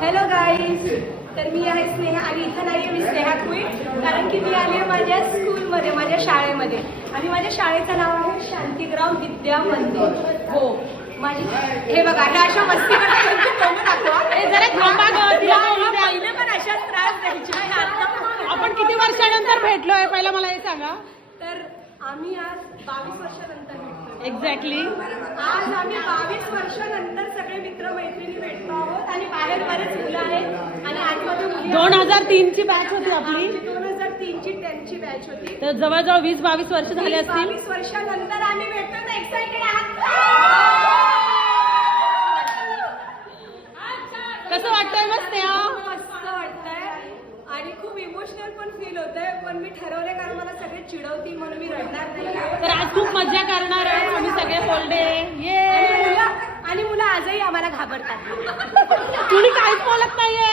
Hello guys तर मी आहे स्नेहा आणि इथं नाही आहे मी स्नेहा क्वीन कारण की मी आली आहे माझ्या स्कूलमध्ये माझ्या शाळेमध्ये. आणि माझ्या शाळेचं नाव आहे शांतीग्राम विद्या मंदिर. हो. माझी हे बघा हे अशा मस्ती दाखवा हे जरा थांबा पण त्रास आपण किती वर्षानंतर भेटलोय? पहिला मला हे सांगा. तर आम्ही आज बावीस वर्षानंतर एक्झॅक्टली आज आम्ही बावीस वर्षानंतर सगळे मित्र मैत्रिणी भेटतो आहोत आणि बाहेर बरेच मुलं आहेत आणि आतमध्ये मुली दोन हजार तीन ची बॅच होती आपली. दोन हजार तीन ची टेनची बॅच होती. तर जवळजवळ वीस बावीस वर्ष झाले असतील. बावीस वर्षानंतर आम्ही भेटतो तर एक्साइटेड आहात. कसं वाटतंय मग त्या मस्त वाटतंय. आणि खूप इमोशनल पण फील होतंय पण मी ठरवले कारण मला सगळे चिडवतील म्हणून मी रडणार नाही. तर आज खूप मजा करणार आहे आम्ही सगळे होल्डे आणि ये मुलं आणि मुलं आजही आम्हाला घाबरतात. कुणी काहीच बोलत नाहीये.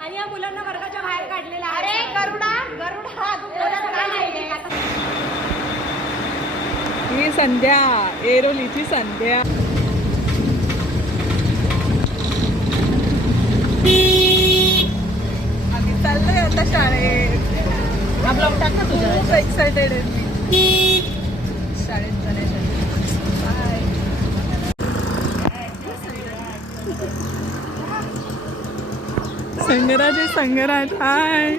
आणि या मुलांना वर्गाच्या बाहेर काढलेलं आहे. अरे गरुडा गरुडा तू बोलत नाही. ही संध्या एरोलीची संध्या. आम्ही चाललोय आता शाळेत. तुझ्या. खूप एक्सायटेड आहे मी शाळेत जाण्यासाठी बाय संगराज आहे संगराज हाय.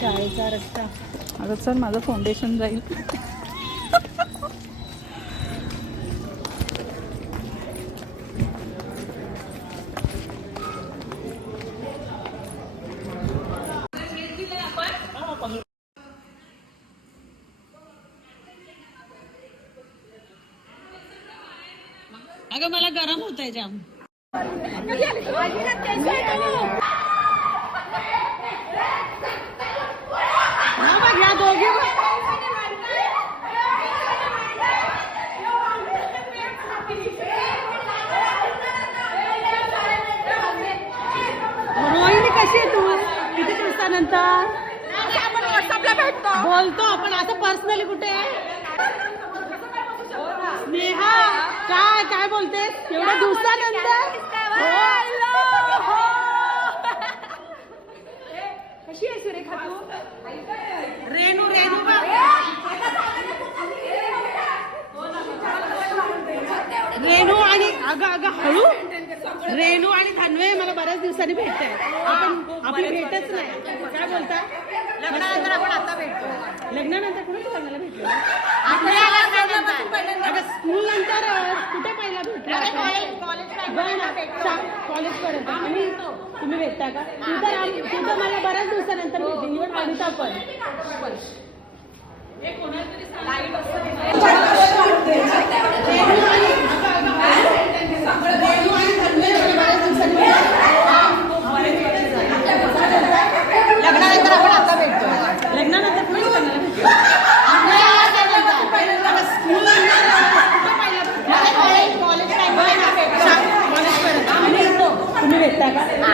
शाळेचा रस्ता. अगं सर माझं फाउंडेशन जाईल. गरम होत आहे जाम हा बघ, या दोघी रोहिणी कशी आहे तू किती दिवसानंतर आपण व्हॉट्सअपला भेटतो बोलतो आपण आता पर्सनली कुठे नेहा काय काय बोलते एवढ्या दिवसानंतर हो. कशी आहे सुरेखा तू रेणू रेणू बघ. रेणू आणि अगं अगं हळू रेणू आणि धन्वे मला बऱ्याच दिवसांनी भेटत आपण आपली भेटच नाही. काय बोलता? लग्नानंतर आपण आता भेटतो. लग्नानंतर लग्नाला भेटलो? स्कूल नंतर कुठे पहिला भेटलो कॉलेज पर्यंत. तुम्ही भेटता का? तू तर तू तर मला बऱ्याच दिवसानंतर भेटली. इव्हन अनिता पण. Gracias.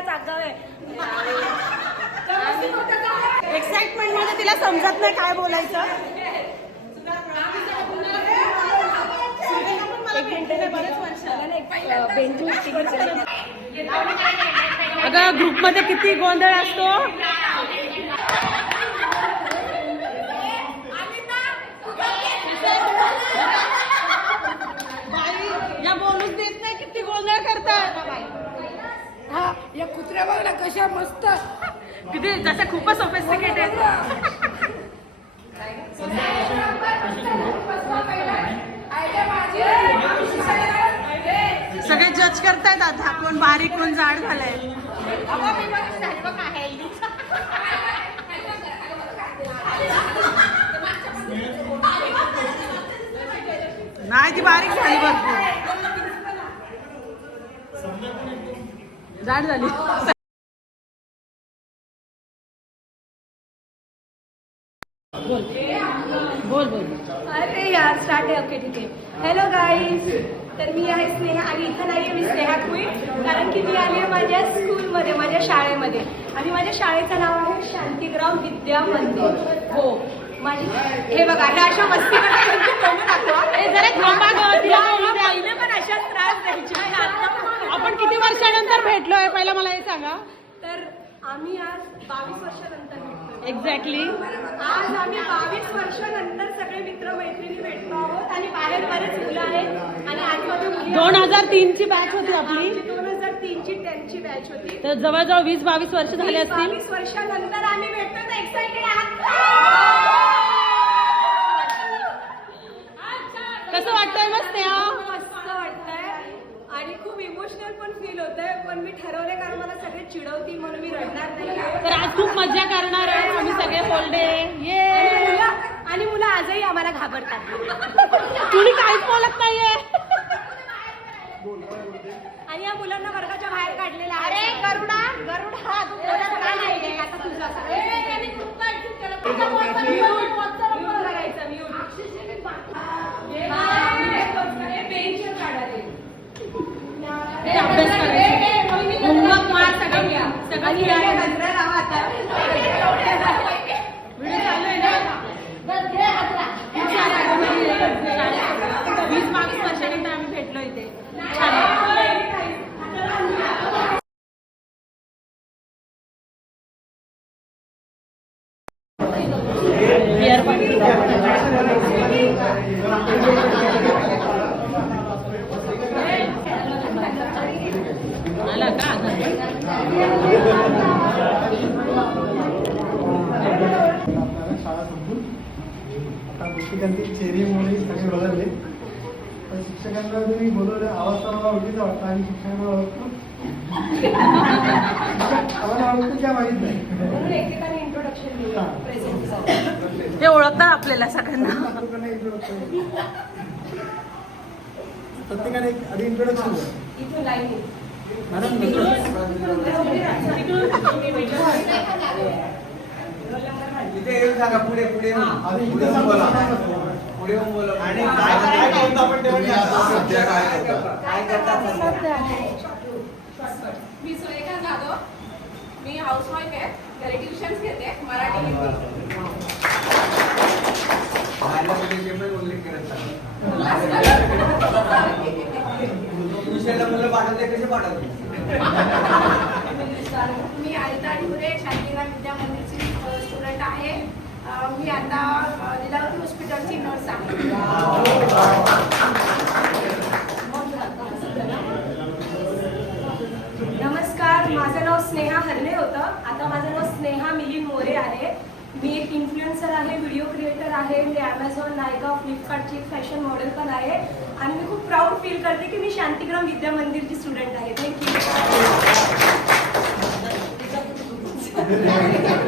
मस्ती करू त्या चांगलं आहे. त्या मस्ती करू त्या चांगलं आहे. एक्साइटमेंटमध्ये तिला समजत नाही काय बोलायचं. अगं ग्रुपमध्ये किती गोंधळ असतो बाई या बोलूच देत या कुत्र्या बघ ना कशा मस्त. किती जसं खूपच सोफिस्टिकेटेड सगळे जज करतायत आता. कोण बारीक कोण जाड झालंय. नाही ती बारीक झाली भरपूर. जाड झाली. बोल बोल अरे यार स्टार्ट आहे. ओके ठीक आहे. हॅलो गाईज तर मी आहे स्नेहा आणि इथं नाही आहे मी स्नेहा क्वीन कारण की मी आली आहे माझ्या स्कूलमध्ये माझ्या शाळेमध्ये. आणि माझ्या शाळेचं नाव आहे शांतीग्राम विद्या मंदिर. हो. माझी हे बघा हे अशा मस्ती जरा थांबा गं, तिला बोलू द्या. पहिले पण अशाच त्रास द्यायच्या आणि आता पण- आपण किती वर्षानंतर भेटलोय पहिला मला हे सांगा. तर आम्ही आज बावीस वर्षानंतर भेटतो एक्झॅक्टली आज आम्ही बावीस वर्षानंतर सगळे मित्र मैत्रिणी भेटतो आहोत आणि बाहेर बरेच मुलं आहेत आणि आतमध्ये मुली दोन हजार तीन ची बॅच होती आपली. दोन हजार तीनची त्यांची बॅच होती. तर जवळजवळ वीस बावीस वर्ष झाले असतील. बावीस वर्षानंतर आम्ही भेटतो तर एक्साइटेड आहात. कसं वाटतंय मग त्या आणि खूप इमोशनल पण फील होतंय पण मी ठरवले कारण मला सगळे चिडवतील म्हणून मी रडणार नाही तर आज खूप मजा करणार आहे आम्ही सगळे बोलडे ये मुलं- आणि मुलं आजही आम्हाला घाबरतात कुणी काहीच बोलत नाहीये आणि या मुलांना वर्गाच्या बाहेर काढलेलं आहे अरे गरुडा गरुडा हा तू बोलत का नाही आता तुझं म्यूट करायचं म्यूट अभ्यास करायचा. होमवर्क मार सगळं घ्या सगळं आणि घ्या. एवढ्या गजरा लावा आता व्हिडिओ चालू आहे ना वीस बावीस वर्षानंतर आम्ही भेटलो इथे छान आहे. Earphone. आला का शाळा संपून आता शिक्षकांची चेरी मोडी सगळे बदलले पण शिक्षकांना तुम्ही बोलवलं आवाज तर मला ओळखीचा वाटला आणि शिक्षकांना ओळखतो आम्हाला ओळखतो क्या माहीत नाही म्हणून एकेकाने इंट्रोडक्शन दिलं प्रेझेंट ते ओळखतात आपल्याला सगळ्यांना प्रत्येकाने introduction. प्रत्येकाने एक आधी इंट्रोडक्शन मॅडम इथे येऊन सांगा पुढे पुढे. आधी पुढे इथे येऊन सांगा, बोला. पुढे आणि काय काय करतो आपण तेव्हा? तुम्ही आता सध्या काय करता? काय करता सध्या? मी सुरेखा जाधव. मी हाऊसवाईफ आहे. घरी ट्युशन्स घेते. मराठी हिंदी उल्लेख करत दुसऱ्याला मुलं पाठवते कसे पाठवते? मी आयता ढुरे शांतीराम विद्या मंदिरची स्टुडंट आहे. मी आता अ, लीलावती हॉस्पिटलची नर्स आहे. नमस्कार माझं नाव स्नेहा हरणे होतं. आता माझं नाव स्नेहा मिलिंद मोरे आहे. मी एक इन्फ्लुएन्सर आहे व्हिडिओ क्रिएटर आहे मी ॲमेझॉन नायका फ्लिपकार्टची फॅशन मॉडेल पण आहे. आणि मी खूप प्राऊड फील करते की मी शांतीग्राम विद्या मंदिरची स्टुडंट आहे. थँक्यू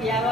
confiaba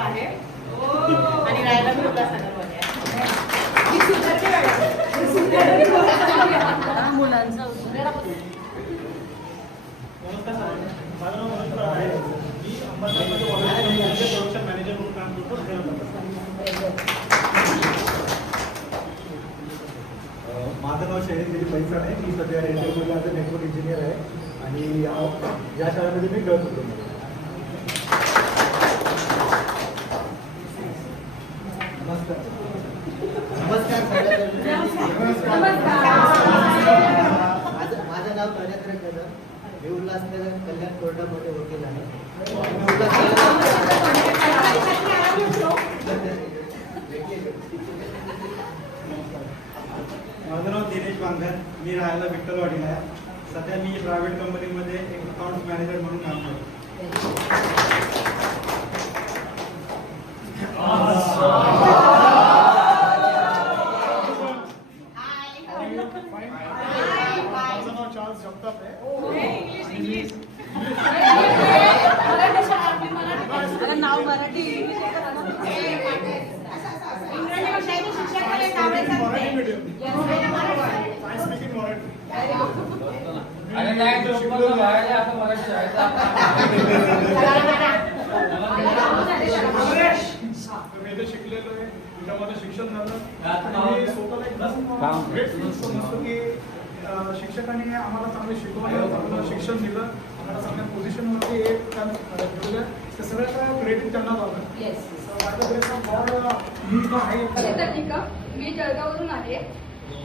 जळगाववरून आले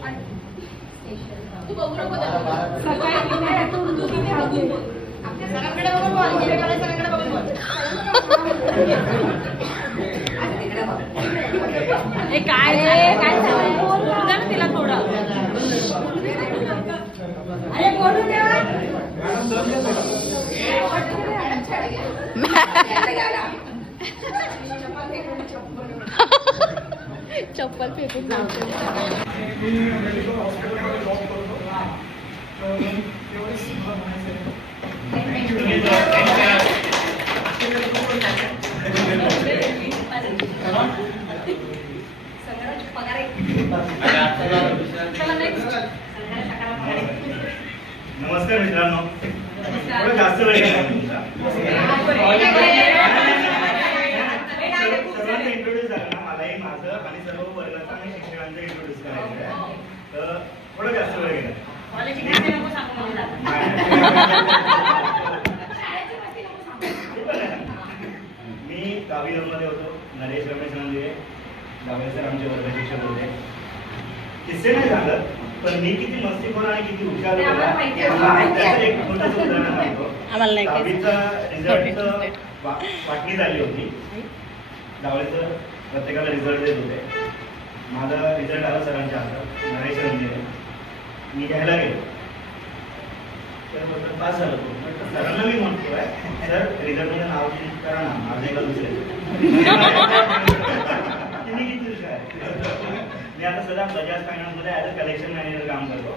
आणि तू बघू नको त्याला. सकाळी किती तू तू किती बघून बोल. आपल्या बघून बघून बघ. हे काय काय झालंय? बोल ना तिला थोडं अरे बोलू द्या. चप्पल फेकून मी मेडिकल हॉस्पिटलमध्ये जॉब करतो तर एवढेच मला म्हणायचं आहे. नमस्कार मित्रांनो. जास्त वेळ घ्या तुमचा सर्वांचं इंट्रोड्यूस झालं ना मलाही माझं आणि सर्व वर्गाचं आणि शिक्षकांचं इंट्रोड्यूस करायचं आहे. तर थोडं जास्त वेळ घ्या. मी दहावी मध्ये होतो. नरेश रमेश नंदिरे दहावी सर आमचे वर्ग शिक्षक होते. किस्से नाही सांगत पण मी किती मस्तीखोर आणि किती हुशार होतो. एक छोटंसं उदाहरण सांगतो. रिझल्ट वाटणी झाली होती. दहावीचं प्रत्येकाला रिझल्ट देत होते. माझा रिझल्ट आला सरांच्या हातात नरेश रंजने. मी घ्यायला गेलो. तर बोलतात, पास झालो तो. सरांना मी म्हणतोय सर रिझल्टमध्ये नाव चेंज करा ना माझं एका दुसरे तुम्ही किती हुशार मी आता सध्या बजाज फायनान्समध्ये ॲज अ कलेक्शन मॅनेजर काम करतो.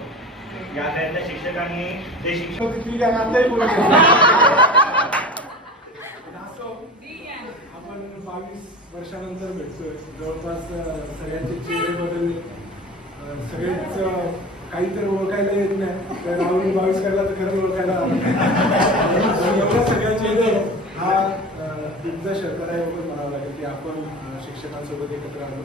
या शाळेतल्या शिक्षकांनी जे शिक्षक तिथली गाणं आताही बोलू शकतो. असो, आपण बावीस वर्षानंतर भेटतोय. जवळपास सगळ्यांचे चेहरे बदलले. सगळेच अं, काहीतरी ओळखायला येत नाही. तर राहुल बावीस करला तर खरं ओळखायला एवढ्या सगळ्या चेहरे हा तुमचा शर्करा आहे एवढं म्हणावं लागेल की आपण शिक्षकांसोबत एकत्र आलो.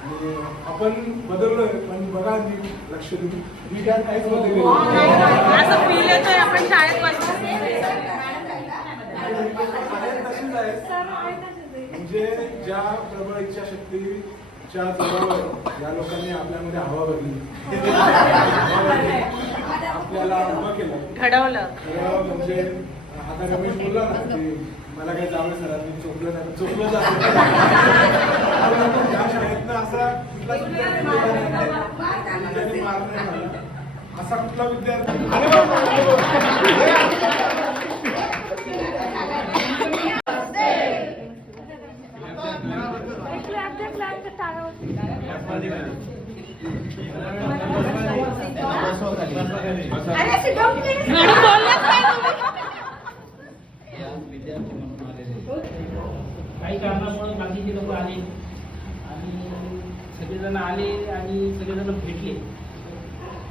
आणि आपण बदललोय पण बघा मी लक्ष देऊन. मी काय काहीच बदललेलं नाही. असं फील येतोय आपण शाळेत तशीच आहेत. म्हणजे ज्या प्रबळ इच्छाशक्तीच्या जोरावर या लोकांनी आपल्यामध्ये हवा भरली आपल्याला उभं केलं. घडवलं. खरं म्हणजे आता रमेश बोलला ना की मला काही जावं सरांनी चोपलं नाही चोपलं जातं या शाळेतनं असा कुठला मार नाही. असा कुठला विद्यार्थी अरे sit down please. मॅडम बोललाच नाही तुम्ही. काही कारणामुळे बाकीचे लोक आले. आणि सगळेजण आले आणि सगळेजण भेटले.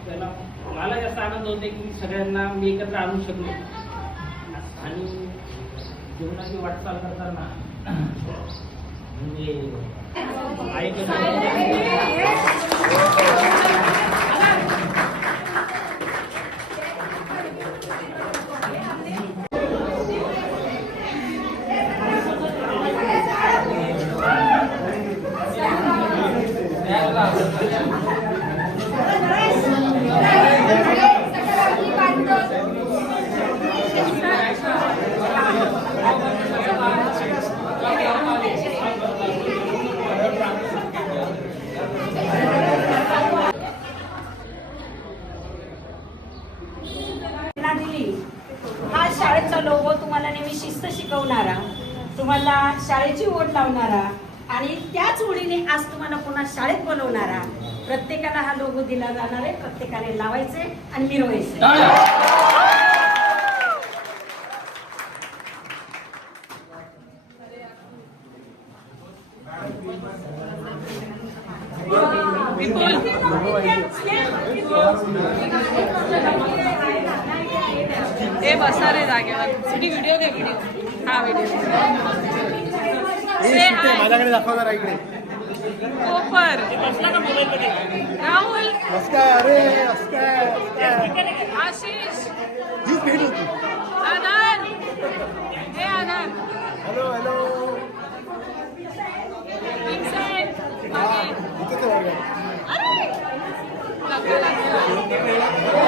त्याला मला जास्त आनंद होते की सगळ्यांना मी एकत्र आणू शकलो. आणि जीवनाची वाटचाल करताना म्हणजे Gracias. तुम्हाला पुन्हा शाळेत बोलवणारा. प्रत्येकाला हा लोगो दिला जाणार आहे. प्रत्येकाने लावायचे आणि मिरवायचे. ए बसा रे जागेवर. सिटी व्हिडिओ दे व्हिडिओ हा व्हिडिओ माझ्याकडे दाखवणार इकडे. कोपर राहुल अरे आशिष हीच भेट होती आनंद हे आनंद हॅलो हॅलो विन्सेंट मागे. इथेच आहे वर्गात. अरे लागलं, लागलं.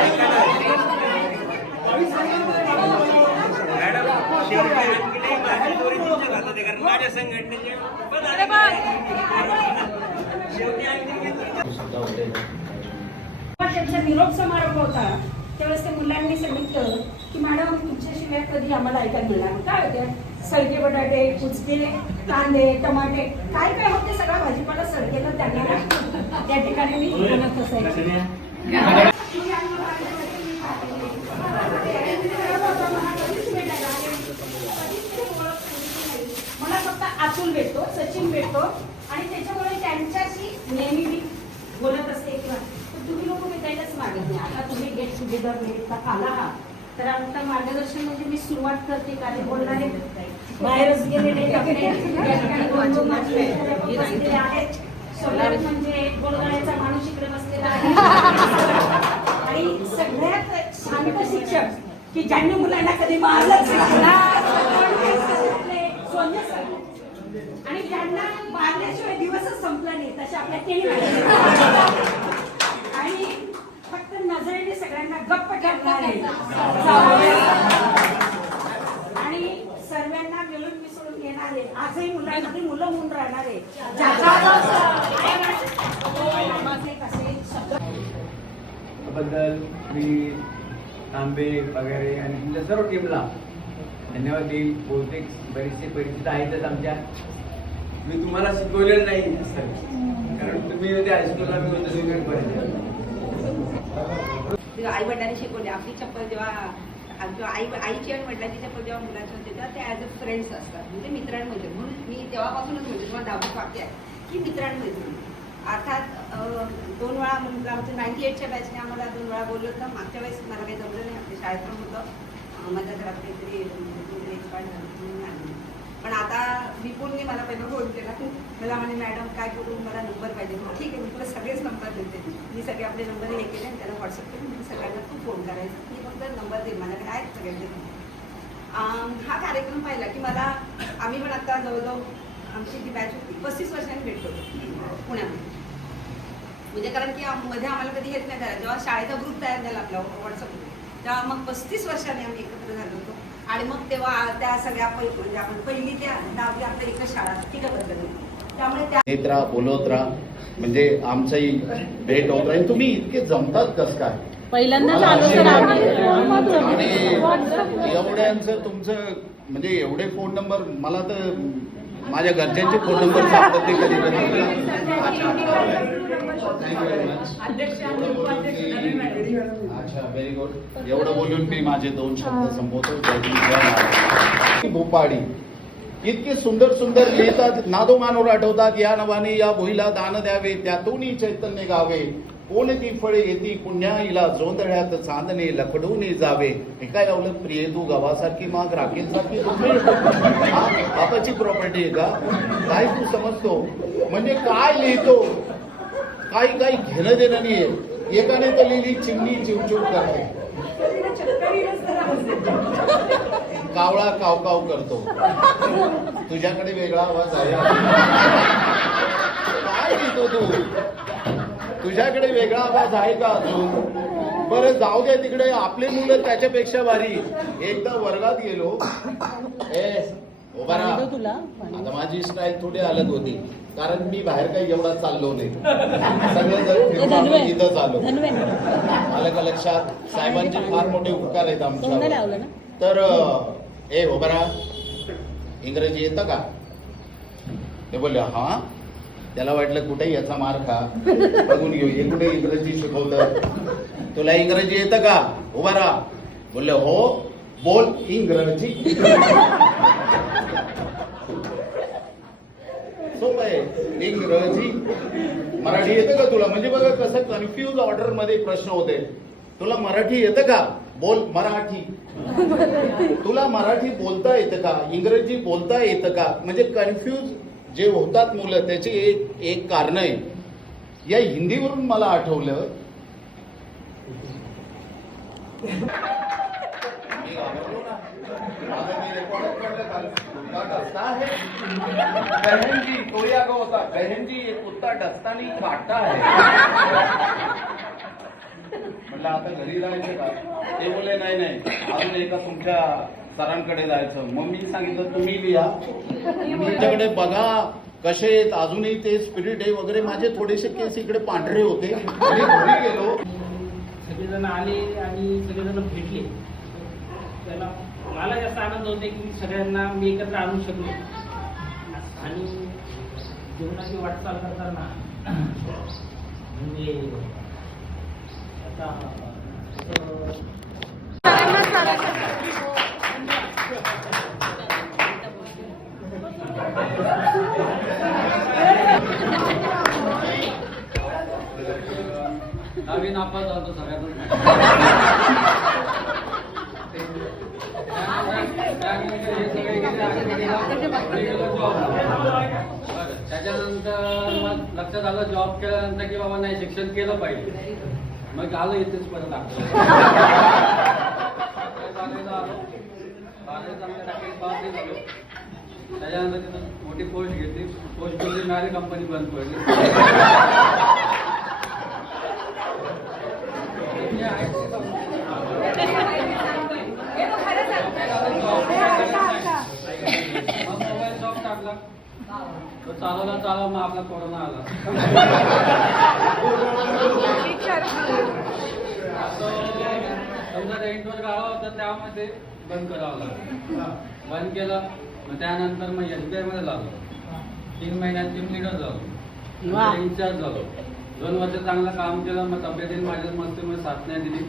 त्यांचा निरोप समारंभ होता. त्यावेळेस त्या मुलांनी सांगितलं की मॅडम तुमच्याशिवाय कधी आम्हाला ऐकायला मिळणार काय होते? सळके बटाटे कुचके कांदे टमाटे काय काय होते? सगळा भाजीपाला सडकेला त्यांना त्या ठिकाणी मी असायचे मला फक्त अतुल भेटतो सचिन भेटतो आणि त्याच्यामुळे त्यांच्याशी नेहमी मी बोलत असते किंवा तर तुम्ही लोक भेटायलाच मागत नाही आता तुम्ही गेट निमित्त आला आहात तर आता मार्गदर्शन म्हणजे मी सुरुवात करते कारण बोलणारे बाहेरच गेलेले बसलेले आहेत सगळ्यात म्हणजे बोलणाऱ्याचा माणूस इकडे बसलेला आहे. आणि सगळ्यात शांत शिक्षक की ज्यांनी मुलांना कधी मारलंच. आणि ज्यांना मारल्याशिवाय दिवसच संपला नाही तसे आपल्या केली आणि नजरेने सगळ्यांना गप्प ठेवणारे आणि सर्वांना मिळून मिसळून घेणारे आजही मुलांमध्ये मुलं होऊन राहणारे बद्दल मी तांबे वगैरे आणि तुमच्या सर्व टीमला धन्यवाद देईल. बहुतेक बरेचसे परिचित आहेतच आमच्या. मी तुम्हाला शिकवलेलं नाही सर. कारण तुम्ही होते हायस्कूलला मी होतो तुम्ही आई वडिलांनी शिकवले आपली चप्पल जेव्हा किंवा आई आईची आणि वडिलांची चप्पल जेव्हा मुलाची होते तेव्हा ते ॲज अ फ्रेंड्स असतात. म्हणजे मित्रांमध्ये. म्हणून मी तेव्हापासूनच म्हणजे तुम्हाला दहावी वाक्य आहे की मित्रांमध्ये. अर्थात दोन वेळा म्हणजे आमच्या नाईन्टी एटच्या बॅचने आम्हाला दोन वेळा बोललो होतं. मागच्या वेळेस मला काही जमलं नाही आपल्या शाळेत पण होतं. माझ्या घरात काहीतरी एक्सपायर झालं. पण आता विपुलने मला पहिला फोन केला मला म्हणे मॅडम काय करू मला नंबर पाहिजे. ठीक आहे मी तुला सगळेच नंबर देते. मी सगळे आपले नंबर हे केले आणि त्याला व्हॉट्सअप केले मी सगळ्यांना तू फोन करायचा. मी फक्त नंबर दे मला आहेत सगळ्यांचे हा कार्यक्रम पाहिला की मला आम्ही पण आता जवळजवळ आमची जी बॅच होती पस्तीस वर्षांनी भेटलो पुण्यामध्ये. म्हणजे कारण की मध्ये आम्हाला कधी हेच नाही झाला जेव्हा शाळेचा ग्रुप तयार झाला आपला व्हॉट्सअपवर तेव्हा मग पस्तीस वर्षांनी आम्ही एकत्र झालो होतो. आणि मग तेव्हा त्या सगळ्या पै- म्हणजे आपण पहिली त्या दहावी आपल्या एकच शाळा तिथं बदलली त्यामुळे त्या येत राहा बोलवत राहा. म्हणजे आमचंही भेट होत राहील. तुम्ही इतके जमतात कस काय? पहिल्यांदाच मला आलो तर आश्चर्य आम्ही आणि एवढ्यांचं तुमचं म्हणजे एवढे फोन नंबर मला तर माझ्या घरच्यांचे फोन नंबर सापडत नाही कधी कधी. अच्छा व्हेरी गुड एवढं बोलून मी माझे दोन शब्द संबोधतो. भोपाळी इतके सुंदर सुंदर लिहितात नादोमानवर आठवतात या नवाने या भुईला दान द्यावे त्यातूनही चैतन्य गावे. कोणती फळे येती? पुण्याईला जोंधळ्यात चांदणे लखडून जावे. हे काय लावलं प्रिय तू गावासारखी माग राखेल सारखी हा? बापाची प्रॉपर्टी आहे का? काय तू समजतो? म्हणजे काय लिहितो? काही काही घेणं देणं नाहीये. एकाने तर लिहिली चिमणी चिवचिव करते. कावळा काव काव करतो. तुझ्याकडे वेगळा आवाज आहे. काय लिहितो तू? तुझ्याकडे वेगळा आवाज आहे का अजून? बरं जाऊ दे तिकडे. आपले मुलं त्याच्यापेक्षा भारी. एकदा वर्गात गेलो. ए उभा राहा. पाणी देऊ तुला आता माझी स्टाईल थोडी अलग होती. कारण मी बाहेर काही एवढा चाललो नाही. सगळं फिरून आपण इथं चाललो. आलं का लक्षात? साहेबांचे फार मोठे उपकार आहेत लावलं ना? तर अं, ए राहा. इंग्रजी येतं का? ते बोलले हा? त्याला वाटलं कुठे याचा मार खा. बघून घेऊ हे कुठे इंग्रजी शिकवतं? तुला इंग्रजी येतं का? उभा राहा. बोलले हो बोल इंग्रजी. सोप आहे. इंग्रजी मराठी येतं का तुला? म्हणजे बघा कसं कन्फ्युज ऑर्डरमध्ये प्रश्न होते. तुला मराठी येतं का? बोल मराठी. तुला मराठी बोलता येतं का? इंग्रजी बोलता येतं का? म्हणजे कन्फ्यूज जे होतात मुलं त्याची एक एक कारण आहे या हिंदीवरून मला आठवलं मी घाबरलो ना. डसता है. बहन जी कोई आगा होता बहन जी ये कुत्ता डसतानी काटता है म्हणलं आता घरी जायचं का ते बोले नाही नाही अजून एका तुमच्या सरांकडे जायचं मम्मीने सांगितलं तुम्ही लिहा तुमच्याकडे बघा कसे आहेत अजूनही ते स्पिरिट आहे वगैरे माझे थोडेसे केस इकडे पांढरे होते मी घरी गेलो सगळेजण आले आणि सगळेजण भेटले त्याला मला जास्त आनंद होते की सगळ्यांना मी एकत्र आणू शकलो आणि जीवनाची वाटचाल करताना म्हणजे आता नवीन आपण जातो सगळ्यातून त्याच्यानंतर मग लक्षात आलं जॉब केल्यानंतर की बाबा नाही शिक्षण केलं पाहिजे. मग आलो इथेच परत आलो बारावी आलो बारावीचा आमच्या टाकीत पास झालो. त्याच्यानंतर तिथं मोठी पोस्ट घेतली. पोस्ट घेतली मिळाली कंपनी बंद पडली. मग मोबाईल शॉप टाकला तो चालवला चालव मग आपला कोरोना आला तो समजा रेंटवर गावा होता त्यामध्ये बंद करावं लागलं. बंद केलं. मग त्यानंतर मग एस बी आयमध्ये झालो तीन महिन्यात टीम लिडर झालो. इन्चार्ज झालो दोन वर्ष चांगलं काम केलं मग तब्येतीने माझ्या मस्त मग साथ नाही दिली.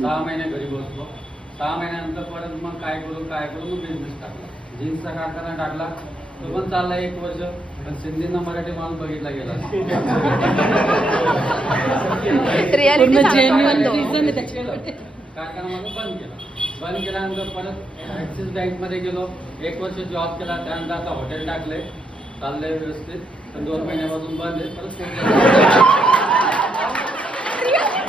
सहा महिने घरी बसलो. सहा महिन्यानंतर परत मग काय करू काय करू मग बिझनेस टाकला. जीन्सचा कारखाना टाकला. तो पण चालला एक वर्ष. पण सिंधींना मराठी माणूस बघितला गेला. कारखाना माझा बंद केला. बंद केल्यानंतर परत ऍक्सिस बँकमध्ये गेलो. एक वर्ष जॉब केला. त्यानंतर आता हॉटेल टाकले. चाललंय व्यवस्थित. पण दोन महिन्यापासून बंद आहे. परत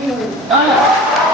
सुरू